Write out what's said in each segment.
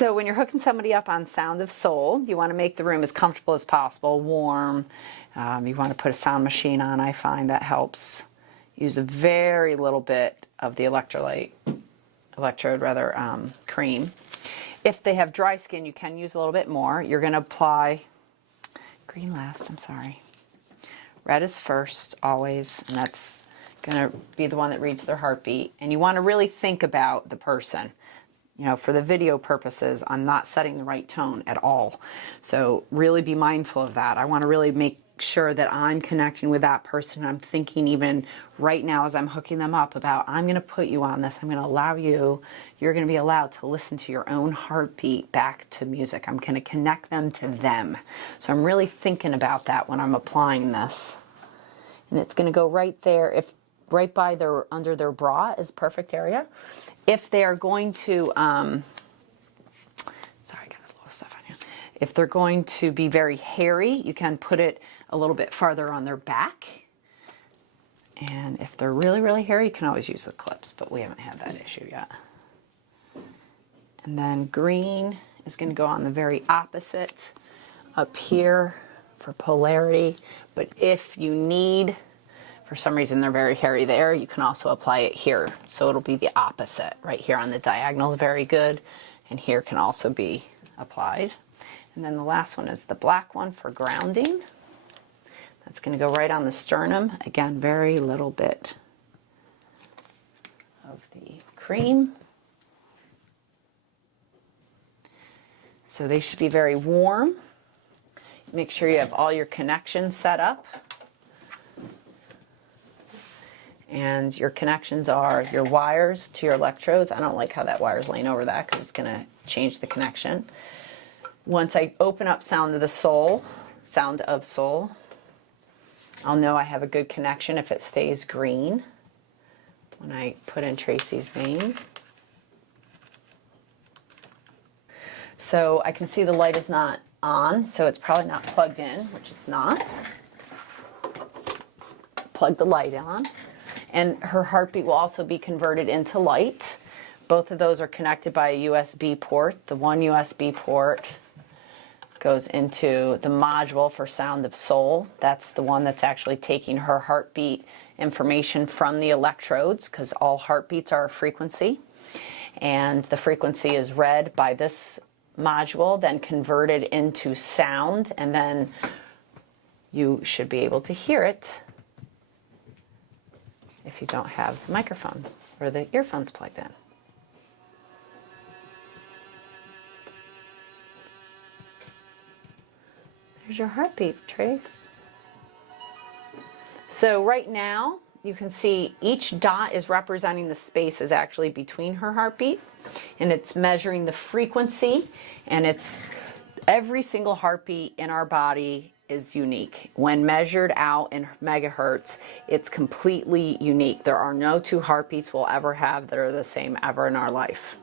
So when you're hooking somebody up on Sound of Soul, you want to make the room as comfortable as possible, warm. You want to put a sound machine on. I find that helps. Use a very little bit of the cream. If they have dry skin, you can use a little bit more. You're going to apply green last, I'm sorry. Red is first, always, and that's going to be the one that reads their heartbeat. And you want to really think about the person. You know, for the video purposes, I'm not setting the right tone at all. So really be mindful of that. I want to really make sure that I'm connecting with that person. I'm thinking even right now as I'm hooking them up about, I'm going to put you on this. I'm going to allow you, you're going to be allowed to listen to your own heartbeat back to music. I'm going to connect them to them. So I'm really thinking about that when I'm applying this. And it's going to go right there. If right by their, under their bra is perfect area. If they are going to, sorry, I got a little stuff on here. If they're going to be very hairy, you can put it a little bit farther on their back. And if they're really, really hairy, you can always use the clips, but we haven't had that issue yet. And then green is going to go on the very opposite up here for polarity. But if you need, for some reason they're very hairy there, you can also apply it here. So it'll be the opposite. Right here on the diagonal is very good. And here can also be applied. And then the last one is the black one for grounding. That's going to go right on the sternum. Again, very little bit of the cream. So they should be very warm. Make sure you have all your connections set up. And your connections are your wires to your electrodes. I don't like how that wire's laying over that because it's going to change the connection. Once I open up Sound of Soul, I'll know I have a good connection if it stays green when I put in Tracy's name. So I can see the light is not on, so it's probably not plugged in, which it's not. Plug the light on. And her heartbeat will also be converted into light. Both of those are connected by a USB port. The one USB port goes into the module for Sound of Soul. That's the one that's actually taking her heartbeat information from the electrodes, because all heartbeats are a frequency. And the frequency is read by this module, then converted into sound, and then you should be able to hear it if you don't have the microphone or the earphones plugged in. There's your heartbeat, Trace. So right now, you can see each dot is representing the spaces actually between her heartbeat, and it's measuring the frequency, and it's every single heartbeat in our body is unique. When measured out in megahertz, it's completely unique. There are no two heartbeats we'll ever have that are the same ever in our life.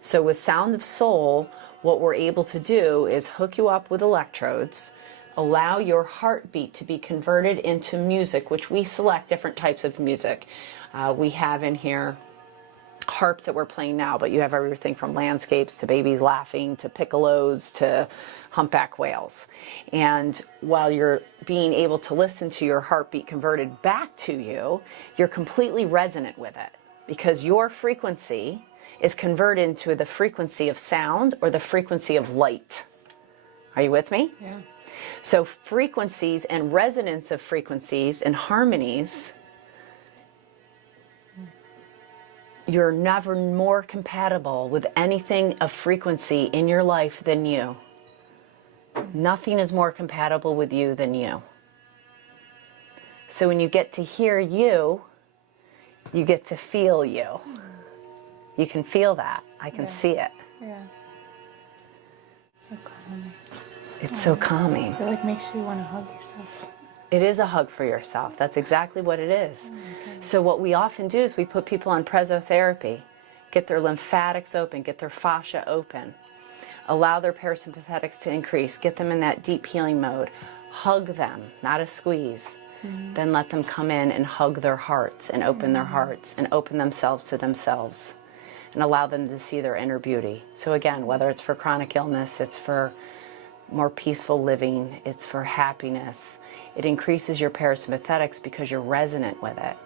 So with Sound of Soul, what we're able to do is hook you up with electrodes, allow your heartbeat to be converted into music, which we select different types of music. We have in here harps that we're playing now, but you have everything from landscapes to babies laughing to piccolos to humpback whales. And while you're being able to listen to your heartbeat converted back to you, you're completely resonant with it because your frequency is converted into the frequency of sound or the frequency of light. Are you with me? Yeah. So frequencies and resonance of frequencies and harmonies, you're never more compatible with anything of frequency in your life than you. Nothing is more compatible with you than you. So when you get to hear you, you get to feel you. You can feel that. I can see it. Yeah. So calming. It's so calming. It like makes you want to hug yourself. It is a hug for yourself. That's exactly what it is. So what we often do is we put people on presotherapy, get their lymphatics open, get their fascia open, allow their parasympathetics to increase, get them in that deep healing mode, hug them, not a squeeze. Then let them come in and hug their hearts and open their hearts and open themselves to themselves. and allow them to see their inner beauty. So again, whether it's for chronic illness, it's for more peaceful living, it's for happiness. It increases your parasympathetics because you're resonant with it.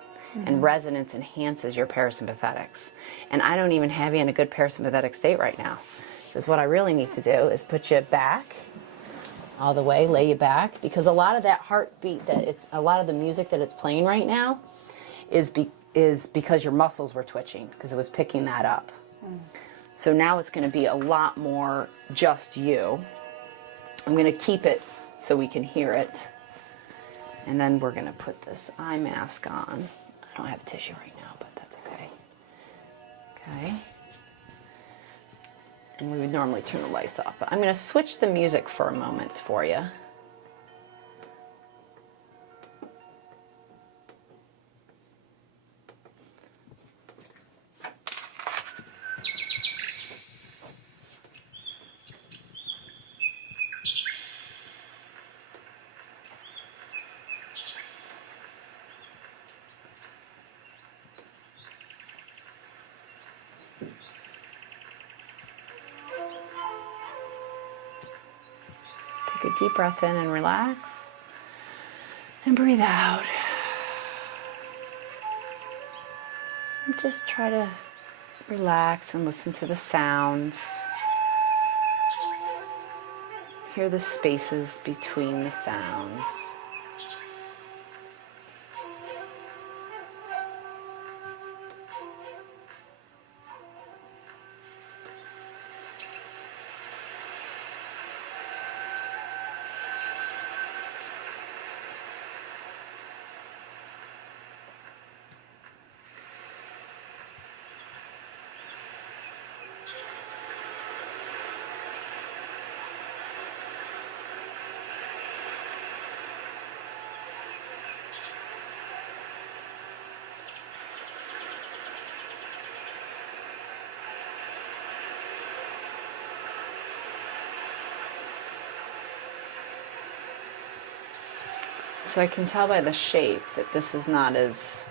And resonance enhances your parasympathetics. And I don't even have you in a good parasympathetic state right now. Because what I really need to do is put you back all the way, lay you back, because a lot of that heartbeat a lot of the music that it's playing right now is because your muscles were twitching, because it was picking that up. So now it's going to be a lot more just you. I'm going to keep it so we can hear it. And then we're going to put this eye mask on. I don't have a tissue right now, but that's okay. Okay. And we would normally turn the lights off, but I'm going to switch the music for a moment for you. Take a deep breath in and relax. And breathe out. And just try to relax and listen to the sounds. Hear the spaces between the sounds. So I can tell by the shape that this is not as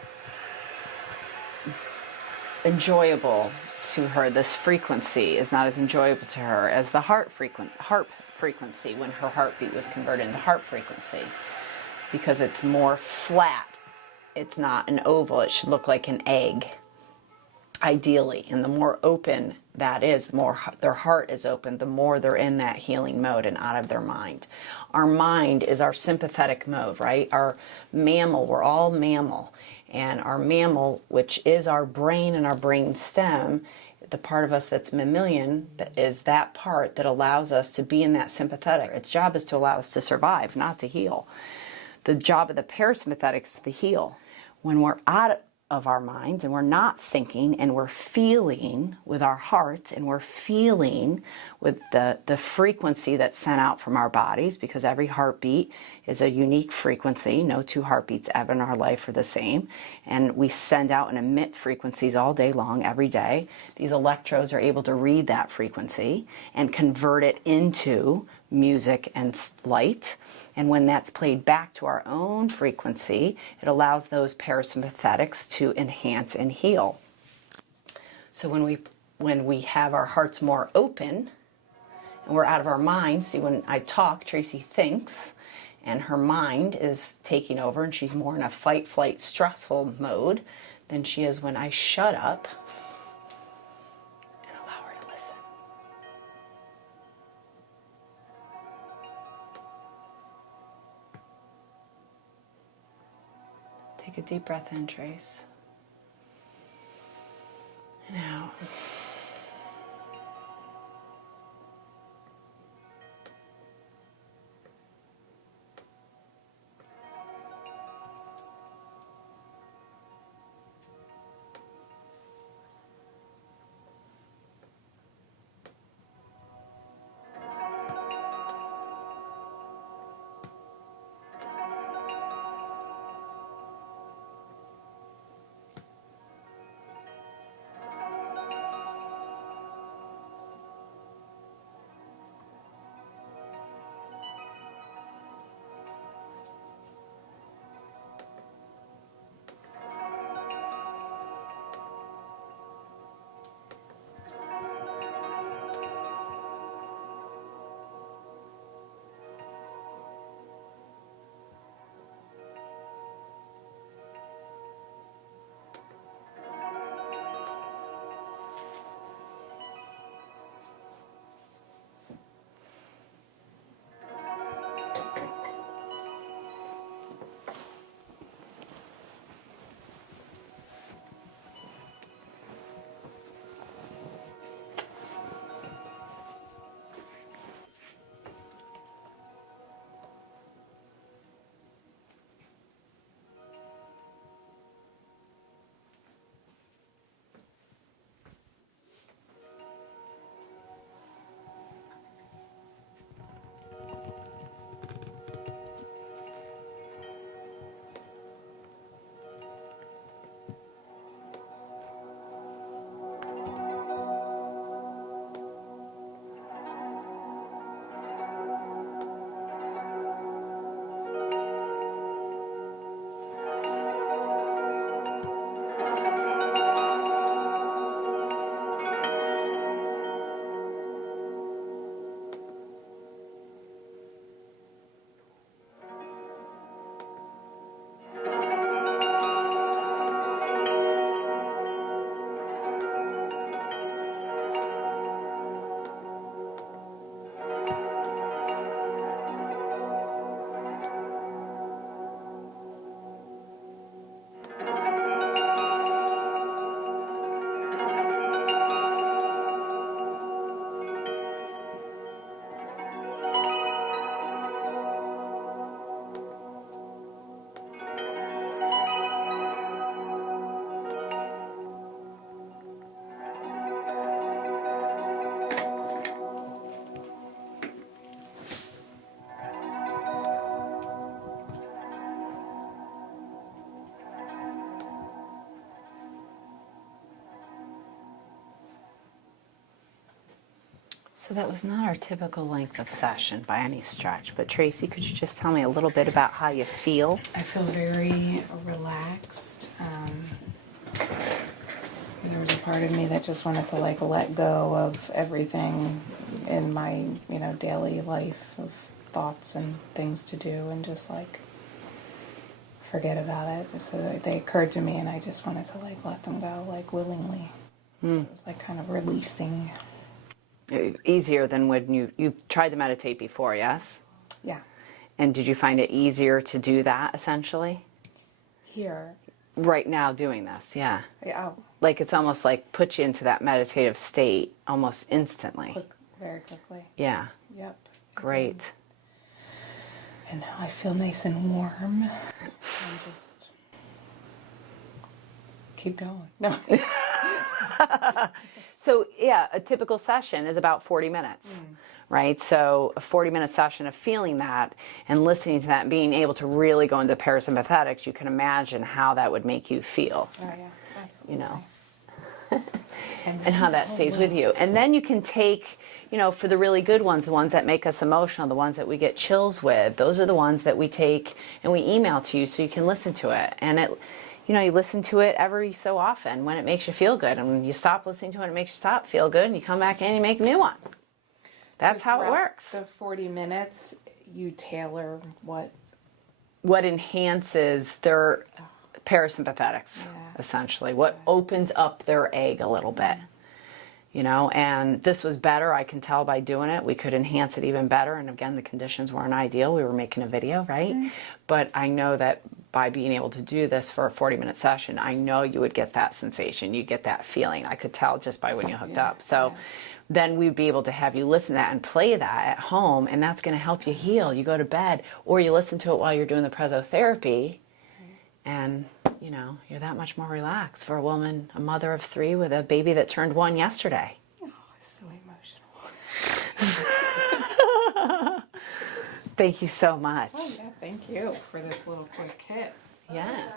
enjoyable to her. This frequency is not as enjoyable to her as the harp frequency when her heartbeat was converted into harp frequency, because it's more flat. It's not an oval. It should look like an egg, ideally. And the more open that is, the more their heart is open, the more they're in that healing mode and out of their mind. Our mind is our sympathetic mode, right? Our mammal, we're all mammal. And our mammal, which is our brain and our brain stem, the part of us that's mammalian, that is that part that allows us to be in that sympathetic. Its job is to allow us to survive, not to heal. The job of the parasympathetic is to heal. When we're out of our minds and we're not thinking and we're feeling with our hearts and we're feeling with the frequency that's sent out from our bodies, because every heartbeat is a unique frequency. No two heartbeats ever in our life are the same. And we send out and emit frequencies all day long, every day. These electrodes are able to read that frequency and convert it into music and light. And when that's played back to our own frequency, it allows those parasympathetics to enhance and heal. So when we have our hearts more open and we're out of our mind, see, when I talk, Tracy thinks, and her mind is taking over and she's more in a fight, flight, stressful mode than she is when I shut up and allow her to listen. Take a deep breath in, Trace. And out. So that was not our typical length of session by any stretch, but Tracy, could you just tell me a little bit about how you feel? I feel very relaxed. There was a part of me that just wanted to like let go of everything in my, daily life of thoughts and things to do and just like forget about it. So they occurred to me and I just wanted to like let them go like willingly. So it was like kind of releasing. Easier than when you've tried to meditate before, yes? Yeah. And did you find it easier to do that essentially? Here. Right now doing this, yeah. Yeah. Like it's almost like put you into that meditative state almost instantly. Very quickly. Yeah. Yep. Great. And now I feel nice and warm. And just keep going. No. So yeah, a typical session is about 40 minutes, right? So a 40-minute session of feeling that and listening to that and being able to really go into parasympathetics, you can imagine how that would make you feel. Oh yeah, absolutely. You know, and how that stays with you. And then you can take, for the really good ones, the ones that make us emotional, the ones that we get chills with, those are the ones that we take and we email to you so you can listen to it. And you listen to it every so often when it makes you feel good. And when you stop listening to it, it makes you feel good, and you come back in and you make a new one. That's how it works. The 40 minutes, you tailor what Enhances their parasympathetics, essentially. What opens up their egg a little bit. And this was better, I can tell by doing it. We could enhance it even better. And again, the conditions weren't ideal. We were making a video, right? But I know that by being able to do this for a 40-minute session, I know you would get that sensation. You get that feeling. I could tell just by when you hooked up. So then we'd be able to have you listen to that and play that at home, and that's going to help you heal. You go to bed, or you listen to it while you're doing the presotherapy, and you're that much more relaxed for a woman, a mother of 3 with a baby that turned 1 yesterday. Oh, so emotional. Thank you so much. Oh yeah, thank you for this little quick hit. Yeah.